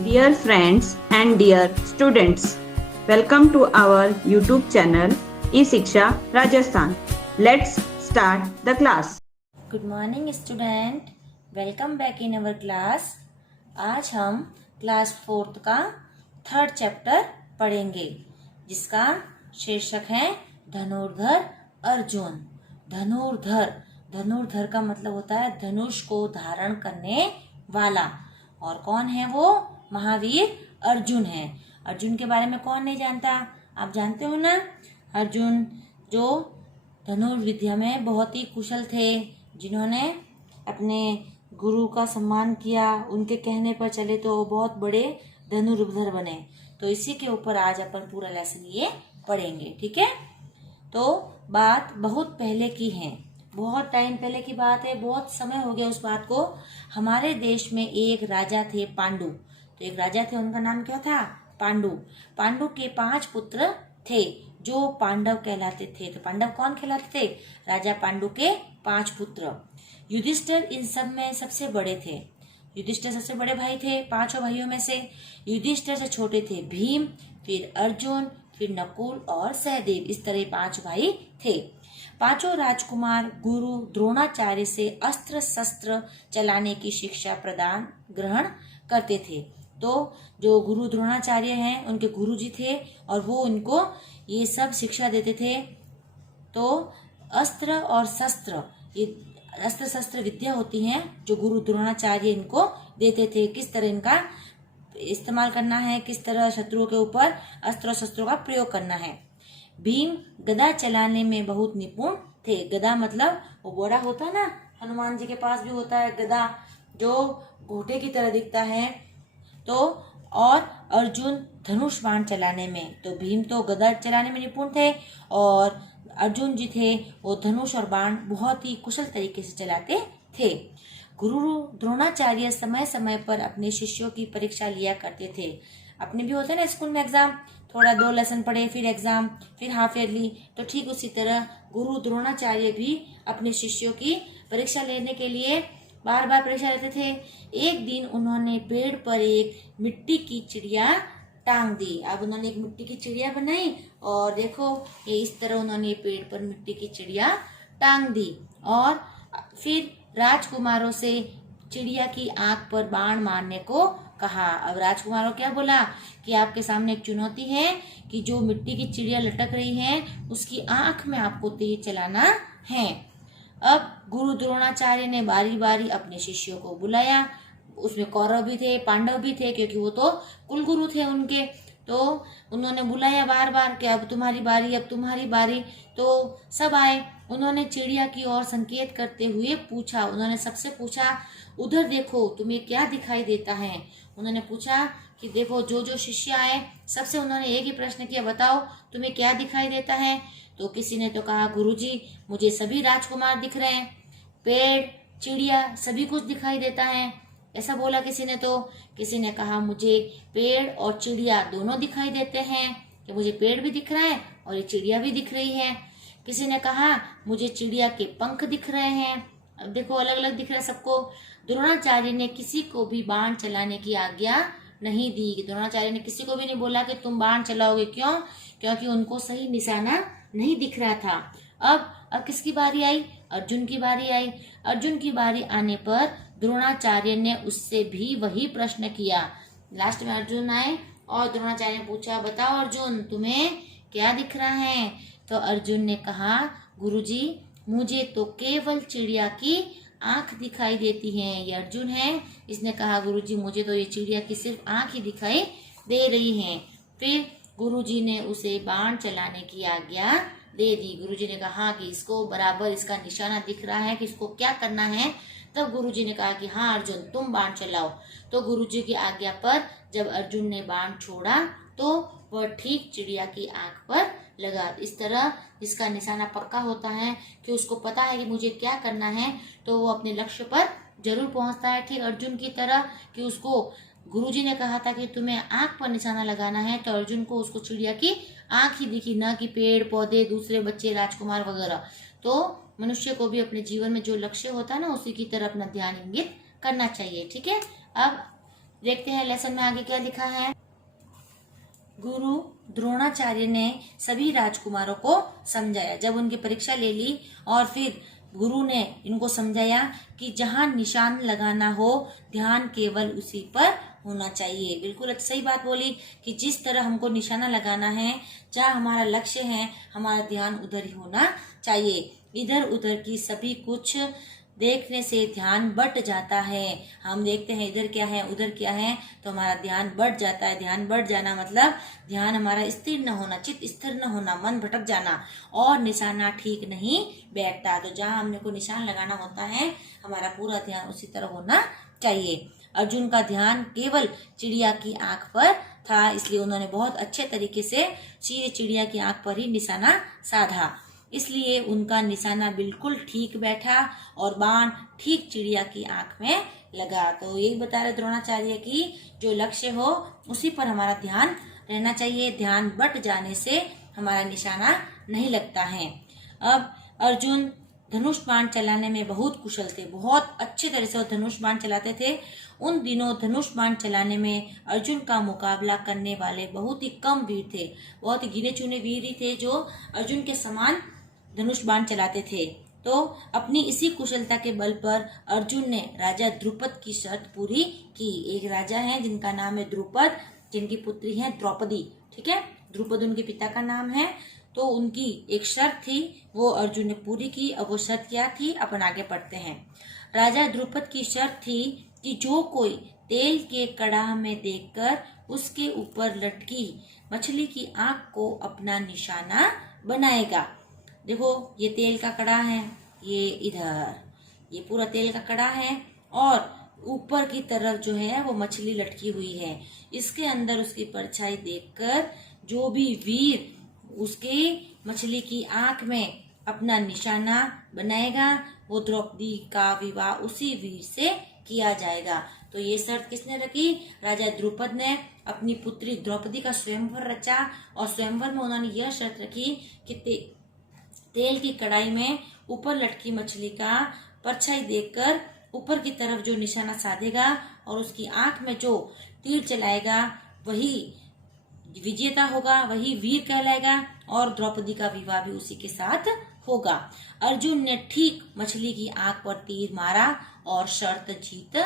Dear friends and dear students, welcome to our YouTube channel E-Shiksha Rajasthan. Let's start the class. Good morning student, welcome back in our class. आज हम class 4th का 3rd chapter पढ़ेंगे, जिसका शीर्षक है धनुर्धर अर्जुन। धनुर्धर, धनुर्धर का मतलब होता है धनुष को धारण करने वाला। और कौन है वो? महावीर अर्जुन है। अर्जुन के बारे में कौन नहीं जानता? आप जानते हो ना। अर्जुन जो धनुर्विद्या में बहुत ही कुशल थे, जिन्होंने अपने गुरु का सम्मान किया, उनके कहने पर चले तो बहुत बड़े धनुर्धर बने। तो इसी के ऊपर आज अपन पूरा लेसन ये पढ़ेंगे, ठीक है। तो बात बहुत पहले की है, बहुत टाइम पहले की बात है, बहुत समय हो गया उस बात को। हमारे देश में एक राजा थे पांडु। तो एक राजा थे, उनका नाम क्या था? पांडु। पांडु के 5 पुत्र थे जो पांडव कहलाते थे। तो पांडव कौन कहलाते थे? राजा पांडु के 5 पुत्र। युधिष्ठिर इन सब में सबसे बड़े थे। युधिष्ठिर सबसे बड़े भाई थे 5 भाइयों में से। युधिष्ठिर से छोटे थे भीम, फिर अर्जुन, फिर नकुल और सहदेव। इस तरह 5 भाई थे। 5 राजकुमार गुरु द्रोणाचार्य से अस्त्र शस्त्र चलाने की शिक्षा प्रदान ग्रहण करते थे। तो जो गुरु द्रोणाचार्य हैं, उनके गुरुजी थे और वो उनको ये सब शिक्षा देते थे। तो अस्त्र और शस्त्र, ये अस्त्र शस्त्र विद्या होती हैं जो गुरु द्रोणाचार्य इनको देते थे। किस तरह इनका इस्तेमाल करना है, किस तरह शत्रुओं के ऊपर अस्त्र और शस्त्रों का प्रयोग करना है। भीम गदा चलाने में बहुत निपुण थे। गदा मतलब वो बड़ा होता है ना, हनुमान जी के पास भी होता है गदा, जो घोटे की तरह दिखता है। तो और अर्जुन धनुष बाण चलाने में। तो भीम तो गदा चलाने में निपुण थे और अर्जुन जी थे वो धनुष और बाण बहुत ही कुशल तरीके से चलाते थे। गुरु द्रोणाचार्य समय समय पर अपने शिष्यों की परीक्षा लिया करते थे। अपने भी होते ना स्कूल में एग्जाम, थोड़ा 2 लेसन पढ़े, फिर एग्जाम, फिर हाफ ईयरली। तो ठीक उसी तरह गुरु द्रोणाचार्य भी अपने शिष्यों की परीक्षा लेने के लिए बार बार परीक्षा लेते थे। एक दिन उन्होंने पेड़ पर एक मिट्टी की चिड़िया टांग दी। अब उन्होंने एक मिट्टी की चिड़िया बनाई और देखो ये इस तरह उन्होंने पेड़ पर मिट्टी की चिड़िया टांग दी। और फिर राजकुमारों से चिड़िया की आंख पर बाण मारने को कहा। अब राजकुमारों क्या बोला कि आपके सामने एक चुनौती है कि जो मिट्टी की चिड़िया लटक रही है उसकी आंख में आपको तीर चलाना है। अब गुरु द्रोणाचार्य ने बारी बारी अपने शिष्यों को बुलाया। उसमें कौरव भी थे, पांडव भी थे, क्योंकि वो तो कुलगुरु थे उनके। तो उन्होंने बुलाया बार बार कि अब तुम्हारी बारी, अब तुम्हारी बारी। तो सब आए। उन्होंने चिड़िया की ओर संकेत करते हुए पूछा, उन्होंने सबसे पूछा उधर देखो तुम्हें क्या दिखाई देता है। उन्होंने पूछा कि देखो, जो जो शिष्य आए सबसे उन्होंने एक ही प्रश्न किया, बताओ तुम्हें क्या दिखाई देता है। तो किसी ने तो कहा गुरुजी मुझे सभी राजकुमार दिख रहे हैं, पेड़ चिड़िया सभी कुछ दिखाई देता है, ऐसा बोला किसी ने। तो किसी ने कहा मुझे पेड़ और चिड़िया दोनों दिखाई देते हैं, कि मुझे पेड़ भी दिख रहा है और ये चिड़िया भी दिख रही है। किसी ने कहा मुझे चिड़िया के पंख दिख रहे हैं। अब देखो अलग अलग दिख रहा है सबको। द्रोणाचार्य ने किसी को भी बाण चलाने की आज्ञा नहीं दी। द्रोणाचार्य ने किसी को भी नहीं बोला कि तुम बाण चलाओगे। क्यों? क्योंकि उनको सही निशाना नहीं दिख रहा था। अब किसकी बारी आई? अर्जुन की बारी आई। अर्जुन की बारी आने पर द्रोणाचार्य ने उससे भी वही प्रश्न किया। लास्ट में अर्जुन आए और द्रोणाचार्य ने पूछा बताओ अर्जुन तुम्हें क्या दिख रहा है। तो अर्जुन ने कहा गुरुजी मुझे तो केवल चिड़िया की आंख दिखाई देती है। ये अर्जुन है, इसने कहा गुरुजी मुझे तो ये चिड़िया की सिर्फ आंख ही दिखाई दे रही है। फिर गुरुजी ने उसे बाण चलाने की आज्ञा दे दी। गुरुजी ने कहा कि इसको बराबर इसका निशाना दिख रहा है कि इसको क्या करना है। तब गुरुजी ने कहा कि हाँ अर्जुन तुम बाण चलाओ। तो गुरुजी की आज्ञा पर जब अर्जुन ने बाण छोड़ा तो वह ठीक चिड़िया की आंख पर लगा। इस तरह जिसका निशाना पक्का होता है कि उसको पता है कि मुझे क्या करना है, तो वो अपने लक्ष्य पर जरूर पहुंचता है। ठीक अर्जुन की तरह कि उसको गुरुजी ने कहा था कि तुम्हें आंख पर निशाना लगाना है, तो अर्जुन को उसको चिड़िया की आंख ही दिखी, ना कि पेड़ पौधे दूसरे बच्चे राजकुमार वगैरह। तो मनुष्य को भी अपने जीवन में जो लक्ष्य होता है ना, उसी की तरफ अपना ध्यान इंगित करना चाहिए। ठीक है। अब देखते हैं लेसन में आगे क्या लिखा है। गुरु द्रोणाचार्य ने सभी राजकुमारों को समझाया। जब उनकी परीक्षा ले ली और फिर गुरु ने इनको समझाया कि जहां निशान लगाना हो ध्यान केवल उसी पर होना चाहिए। बिल्कुल सही बात बोली कि जिस तरह हमको निशाना लगाना है, जहाँ हमारा लक्ष्य है, हमारा ध्यान उधर ही होना चाहिए। इधर उधर की सभी कुछ देखने से ध्यान बट जाता है। हम देखते हैं इधर क्या है उधर क्या है तो हमारा ध्यान बढ़ जाता है। ध्यान बढ़ जाना मतलब ध्यान हमारा स्थिर न होना, चित्त स्थिर न होना, मन भटक जाना और निशाना ठीक नहीं बैठता। तो जहाँ हमने को निशान लगाना होता है हमारा पूरा ध्यान उसी तरह होना चाहिए। अर्जुन का ध्यान केवल चिड़िया की आंख पर था, इसलिए उन्होंने बहुत अच्छे तरीके से चिड़िया की आंख पर ही निशाना साधा। इसलिए उनका निशाना बिल्कुल ठीक बैठा और बाण ठीक चिड़िया की आंख में लगा। तो यही बता रहे द्रोणाचार्य की जो लक्ष्य हो उसी पर हमारा ध्यान रहना चाहिए। ध्यान बट जाने से हमारा निशाना नहीं लगता है। अब अर्जुन धनुष बाण चलाने में बहुत कुशल थे, बहुत अच्छे तरह से वो धनुष बाण चलाते थे। उन दिनों धनुष बाण चलाने में अर्जुन का मुकाबला करने वाले बहुत ही कम वीर थे। बहुत ही गिने चुने वीर ही थे जो अर्जुन के समान धनुष बाण चलाते थे। तो अपनी इसी कुशलता के बल पर अर्जुन ने राजा द्रुपद की शर्त पूरी की। एक राजा है जिनका नाम है द्रुपद, जिनकी पुत्री है द्रौपदी। ठीक है, द्रुपद उनके पिता का नाम है। तो उनकी एक शर्त थी, वो अर्जुन ने पूरी की। अब वो शर्त क्या थी अपन आगे पढ़ते हैं। राजा द्रुपद की शर्त थी कि जो कोई तेल के कड़ाह में देखकर उसके ऊपर लटकी मछली की आंख को अपना निशाना बनाएगा। देखो ये तेल का कड़ाह है, ये इधर ये पूरा तेल का कड़ाह है और ऊपर की तरफ जो है वो मछली लटकी हुई है। इसके अंदर उसकी परछाई देखकर जो भी वीर उसके मछली की आंख में अपना निशाना बनाएगा वो द्रौपदी का विवाह उसी वीर से किया जाएगा। तो ये शर्त किसने रखी? राजा द्रुपद ने अपनी पुत्री द्रौपदी का स्वयंवर रचा और स्वयंवर में उन्होंने यह शर्त रखी कि तेल की कढ़ाई में ऊपर लटकी मछली का परछाई देखकर ऊपर की तरफ जो निशाना साधेगा और उसकी आंख में जो तीर चलाएगा वही विजेता होगा, वही वीर कहलाएगा और द्रौपदी का विवाह भी उसी के साथ होगा। अर्जुन ने ठीक मछली की आंख पर तीर मारा और शर्त जीत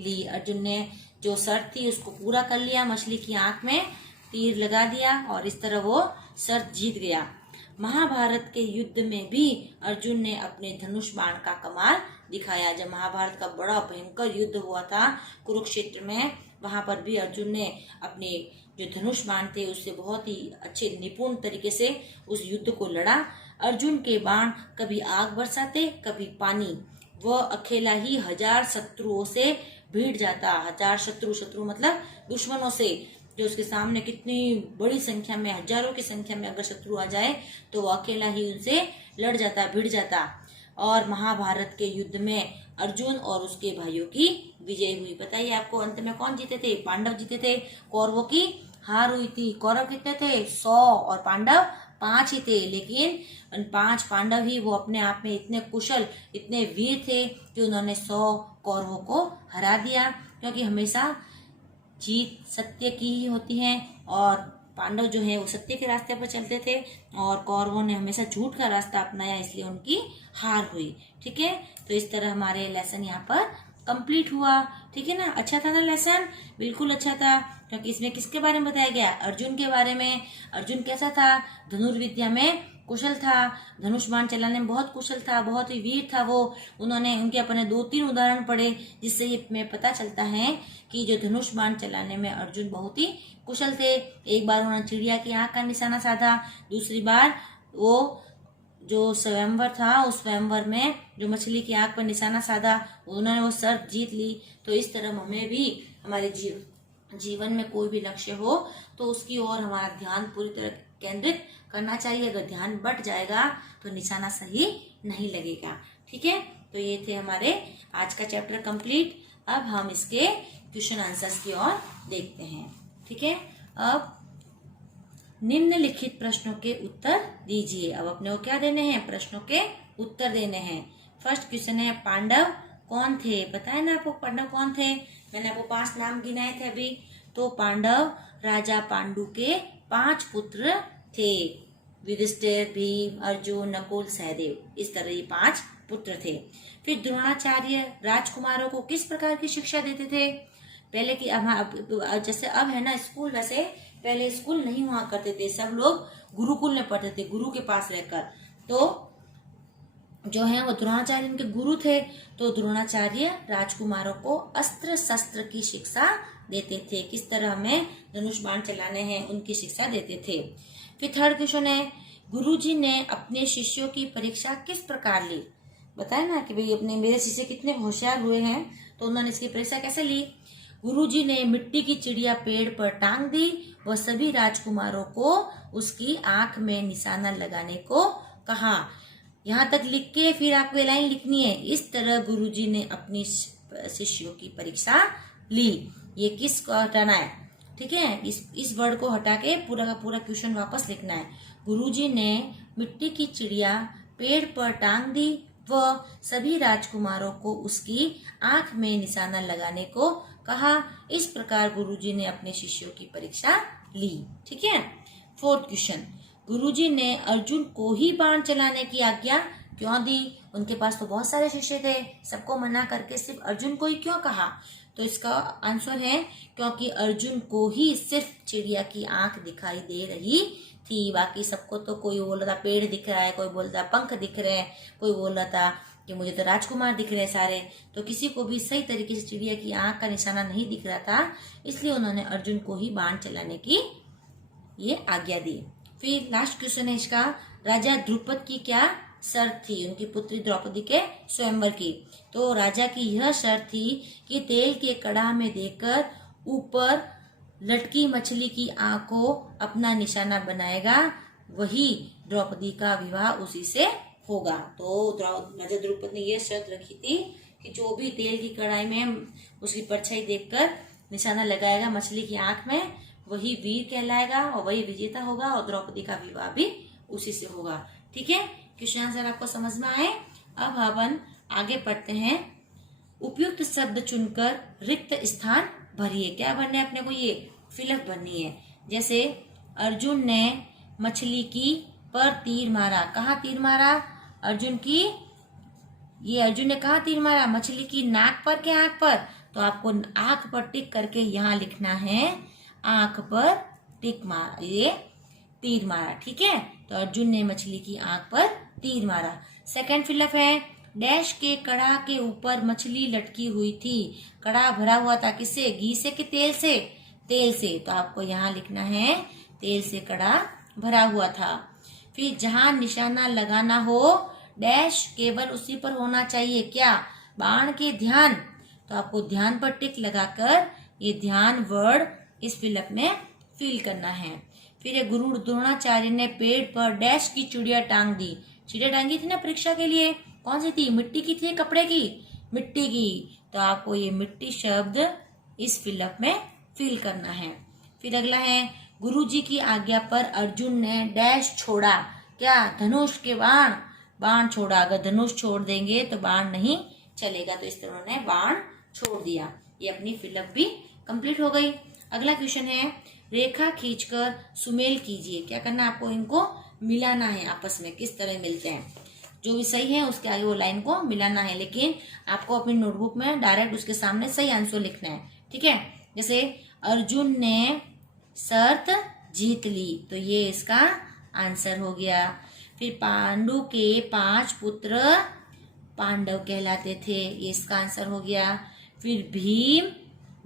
ली। अर्जुन ने जो शर्त थी उसको पूरा कर लिया, मछली की आंख में तीर लगा दिया और इस तरह वो शर्त जीत गया। महाभारत के युद्ध में भी अर्जुन ने अपने धनुष बाण का कमाल दिखाया। जब महाभारत का बड़ा भयंकर युद्ध हुआ था कुरुक्षेत्र में, वहां पर भी अर्जुन ने अपने जो धनुष बाण थे उससे बहुत ही अच्छे निपुण तरीके से उस युद्ध को लड़ा। अर्जुन के बाण कभी आग बरसाते कभी पानी। वह अकेला ही 1000 शत्रुओं से भिड़ जाता। 1000 शत्रु मतलब दुश्मनों से, जो उसके सामने कितनी बड़ी संख्या में, हजारों की संख्या में अगर शत्रु आ जाए तो वो अकेला ही उनसे लड़ जाता, भिड़ जाता। और महाभारत के युद्ध में अर्जुन और उसके भाइयों की विजय हुई। बताइए आपको अंत में कौन जीते थे? पांडव जीते थे। कौरवों की हार हुई थी। कौरव कितने थे? 100 और पांडव 5 ही थे। लेकिन 5 पांडव ही वो अपने आप में इतने कुशल, इतने वीर थे कि उन्होंने 100 कौरवों को हरा दिया। क्योंकि हमेशा जीत सत्य की ही होती है और पांडव जो है वो सत्य के रास्ते पर चलते थे और कौरवों ने हमेशा झूठ का रास्ता अपनाया, इसलिए उनकी हार हुई। ठीक है, तो इस तरह हमारे लेसन यहाँ पर कंप्लीट हुआ। ठीक है ना, अच्छा था ना लेसन? बिल्कुल अच्छा था, क्योंकि इसमें किसके बारे में बताया गया? अर्जुन के बारे में। अर्जुन कैसा था? धनुर्विद्या में कुशल था, धनुष बाण चलाने में बहुत कुशल था, बहुत ही वीर था वो। उन्होंने उनके अपने 2-3 उदाहरण पढ़े जिससे ये में पता चलता है कि जो धनुष बाण चलाने में अर्जुन बहुत ही कुशल थे। एक बार उन्होंने चिड़िया की आंख का निशाना साधा, दूसरी बार वो जो स्वयंवर था उस स्वयंवर में जो मछली की आंख पर निशाना साधा, उन्होंने वो शर्त जीत ली। तो इस तरह हमें भी हमारे जीवन में कोई भी लक्ष्य हो तो उसकी ओर हमारा ध्यान पूरी तरह केंद्रित करना चाहिए। अगर ध्यान बट जाएगा तो निशाना सही नहीं लगेगा। ठीक है, तो ये थे हमारे आज का चैप्टर कंप्लीट। अब हम इसके क्वेश्चन आंसर्स की ओर देखते हैं। ठीक है, अब निम्नलिखित प्रश्नों के उत्तर दीजिए। अब अपने को क्या देने हैं? प्रश्नों के उत्तर देने हैं। फर्स्ट क्वेश्चन है, पांडव कौन थे? पता है ना आपको पांडव कौन थे? मैंने आपको 5 नाम गिनाए थे अभी। तो पांडव राजा पांडु के 5 पुत्र थे। युधिष्ठिर, भीम, अर्जुन, नकुल, सहदेव, इस तरह ये 5 पुत्र थे। फिर द्रोणाचार्य राजकुमारों को किस प्रकार की शिक्षा देते थे? पहले की जैसे अब है ना स्कूल, वैसे पहले स्कूल नहीं हुआ करते थे, सब लोग गुरुकुल में पढ़ते थे, गुरु के पास रहकर। तो जो है वो द्रोणाचार्य इनके गुरु थे। तो द्रोणाचार्य राजकुमारों को अस्त्र शस्त्र की शिक्षा देते थे, किस तरह हमें धनुष बाण चलाने हैं उनकी शिक्षा देते थे। फिर थर्ड क्वेश्चन है, गुरुजी ने अपने शिष्यों की परीक्षा किस प्रकार ली? बताए ना कि भाई अपने मेरे शिष्य कितने होशियार हुए हैं, तो उन्होंने इसकी परीक्षा कैसे ली? गुरुजी ने मिट्टी की चिड़िया पेड़ पर टांग दी व सभी राजकुमारों को उसकी आंख में निशाना लगाने को कहा। यहाँ तक लिख के फिर आपको ये लाइन लिखनी है, इस तरह गुरुजी ने अपनी शिष्यों की परीक्षा ली। ये किस को हटाना है? ठीक है, इस वर्ड को हटा के पूरा का पूरा क्वेश्चन वापस लिखना है। गुरुजी ने मिट्टी की चिड़िया पेड़ पर टांग दी व सभी राजकुमारों को उसकी आंख में निशाना लगाने को कहा। इस प्रकार गुरुजी ने अपने शिष्यों की परीक्षा ली। ठीक है। फोर्थ क्वेश्चन, गुरुजी ने अर्जुन को ही बाण चलाने की आज्ञा क्यों दी? उनके पास तो बहुत सारे शिष्य थे, सबको मना करके सिर्फ अर्जुन को ही क्यों कहा? तो इसका आंसर है क्योंकि अर्जुन को ही सिर्फ चिड़िया की आंख दिखाई दे रही थी, बाकी सबको तो कोई बोल रहा था पेड़ दिख रहा है, कोई बोल रहा पंख दिख रहे हैं, कोई बोल रहा था कि मुझे तो राजकुमार दिख रहे हैं सारे। तो किसी को भी सही तरीके से चिड़िया की आंख का निशाना नहीं दिख रहा था, इसलिए उन्होंने अर्जुन को ही बाण चलाने की ये आज्ञा दी। फिर लास्ट क्वेश्चन है इसका, राजा द्रुपद की क्या शर्त थी उनकी पुत्री द्रौपदी के स्वयंवर की? तो राजा की यह शर्त थी कि तेल के कड़ाह में देकर ऊपर लटकी मछली की आंख को अपना निशाना बनाएगा, वही द्रौपदी का विवाह उसी से होगा। तो राजा द्रुपद ने यह शर्त रखी थी कि जो भी तेल की कढ़ाई में उसकी परछाई देखकर निशाना लगाएगा मछली की आंख में, वही वीर कहलाएगा और वही विजेता होगा और द्रौपदी का विवाह भी उसी से होगा। ठीक है, क्वेश्चन आंसर आपको समझ में आए? अब अपन आगे पढ़ते हैं। उपयुक्त शब्द चुनकर रिक्त स्थान भरिए। क्या भरना है अपने को? ये फिलअप भरनी है। जैसे अर्जुन ने मछली की पर तीर मारा। कहाँ तीर मारा? अर्जुन की, ये अर्जुन ने कहा तीर मारा? मछली की नाक पर के आंख पर? तो आपको आंख पर टिक करके यहाँ लिखना है आंख पर टिक मारा, ये तीर मारा। ठीक है, तो अर्जुन ने मछली की आंख पर तीर मारा। सेकंड फिलअप है, डैश के कड़ा के ऊपर मछली लटकी हुई थी। कड़ा भरा हुआ था, किससे? घी से कि तेल से? तेल से। तो आपको यहाँ लिखना है तेल से कड़ा भरा हुआ था। फिर जहां निशाना लगाना हो डैश केवल उसी पर होना चाहिए। क्या? बाण के ध्यान। तो आपको ध्यान पर टिक लगाकर ये ध्यान वर्ड इस फिलअप में फिल करना है। फिर ये गुरु द्रोणाचार्य ने पेड़ पर डैश की चिड़िया टांग दी। चिड़िया टांगी थी ना परीक्षा के लिए, कौन सी थी? मिट्टी की थी, कपड़े की? मिट्टी की। तो आपको ये मिट्टी शब्द इस फिलअप में फिल करना है। फिर अगला है, गुरुजी की आज्ञा पर अर्जुन ने डैश छोड़ा। क्या? धनुष के बाण। बाण छोड़ा। अगर धनुष छोड़ देंगे तो बाण नहीं चलेगा, तो इस तरह उन्होंने बाण छोड़ दिया। ये अपनी फिलअप भी कंप्लीट हो गई। अगला क्वेश्चन है, रेखा खींचकर सुमेल कीजिए। क्या करना है आपको? इनको मिलाना है आपस में, किस तरह मिलते हैं। जो भी सही है उसके आगे वो लाइन को मिलाना है, लेकिन आपको अपनी नोटबुक में डायरेक्ट उसके सामने सही आंसर लिखना है। ठीक है, जैसे अर्जुन ने शर्त जीत ली, तो ये इसका आंसर हो गया। फिर पांडु के 5 पुत्र पांडव कहलाते थे, ये इसका आंसर हो गया। फिर भीम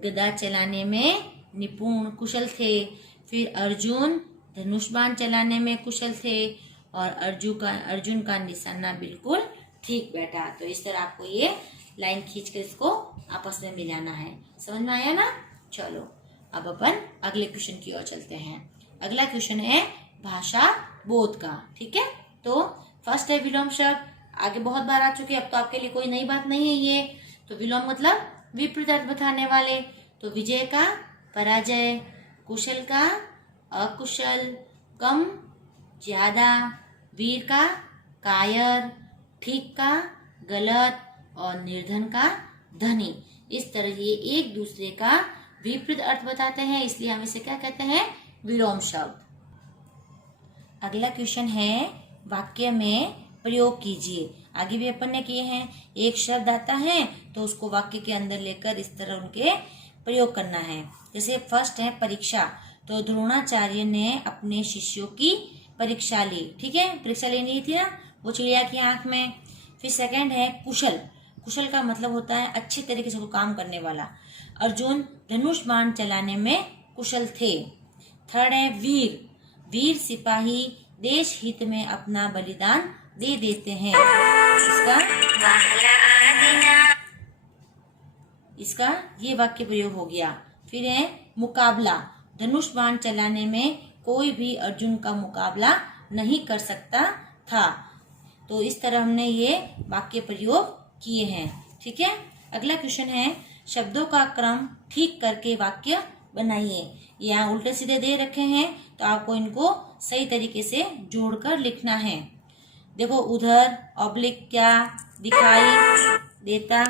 गदा चलाने में निपुण कुशल थे। फिर अर्जुन धनुष बाण चलाने में कुशल थे और अर्जुन का निशाना बिल्कुल ठीक बैठा। तो इस तरह आपको ये लाइन खींचकर इसको आपस में मिलाना है। समझ में आया ना? चलो अब अपन अगले क्वेश्चन की ओर चलते हैं। अगला क्वेश्चन है भाषा बोध का। ठीक है, तो फर्स्ट है विलोम शब्द। आगे बहुत बार आ चुके, अब तो आपके लिए कोई नई बात नहीं है ये। तो विलोम मतलब विपरीत अर्थ बताने वाले। तो विजय का पराजय, कुशल का अकुशल, कम ज्यादा, वीर का कायर, ठीक का गलत, और निर्धन का धनी। इस तरह ये एक दूसरे का विपरीत अर्थ बताते हैं, इसलिए हम इसे क्या कहते हैं, विलोम शब्द। अगला क्वेश्चन है, वाक्य में प्रयोग कीजिए। आगे भी अपन ने किए हैं, एक शब्द आता है तो उसको वाक्य के अंदर लेकर इस तरह उनके प्रयोग करना है। जैसे फर्स्ट है परीक्षा, तो द्रोणाचार्य ने अपने शिष्यों की परीक्षा ली। ठीक है, परीक्षा लेनी थी ना, वो चिड़िया की आंख में। फिर सेकंड है कुशल, कुशल का मतलब होता है अच्छी तरीके से वो काम करने वाला। अर्जुन धनुष बाण चलाने में कुशल थे। थर्ड है वीर, वीर सिपाही देश हित में अपना बलिदान दे देते हैं। इसका ये वाक्य प्रयोग हो गया। फिर है मुकाबला, धनुष बाण चलाने में कोई भी अर्जुन का मुकाबला नहीं कर सकता था। तो इस तरह हमने ये वाक्य प्रयोग किए हैं। ठीक है, अगला क्वेश्चन है, शब्दों का क्रम ठीक करके वाक्य बनाइए। यहाँ उल्टे सीधे दे रखे हैं तो आपको इनको सही तरीके से जोड़कर लिखना है। देखो उधर ऑब्लिक क्या दिखाई देता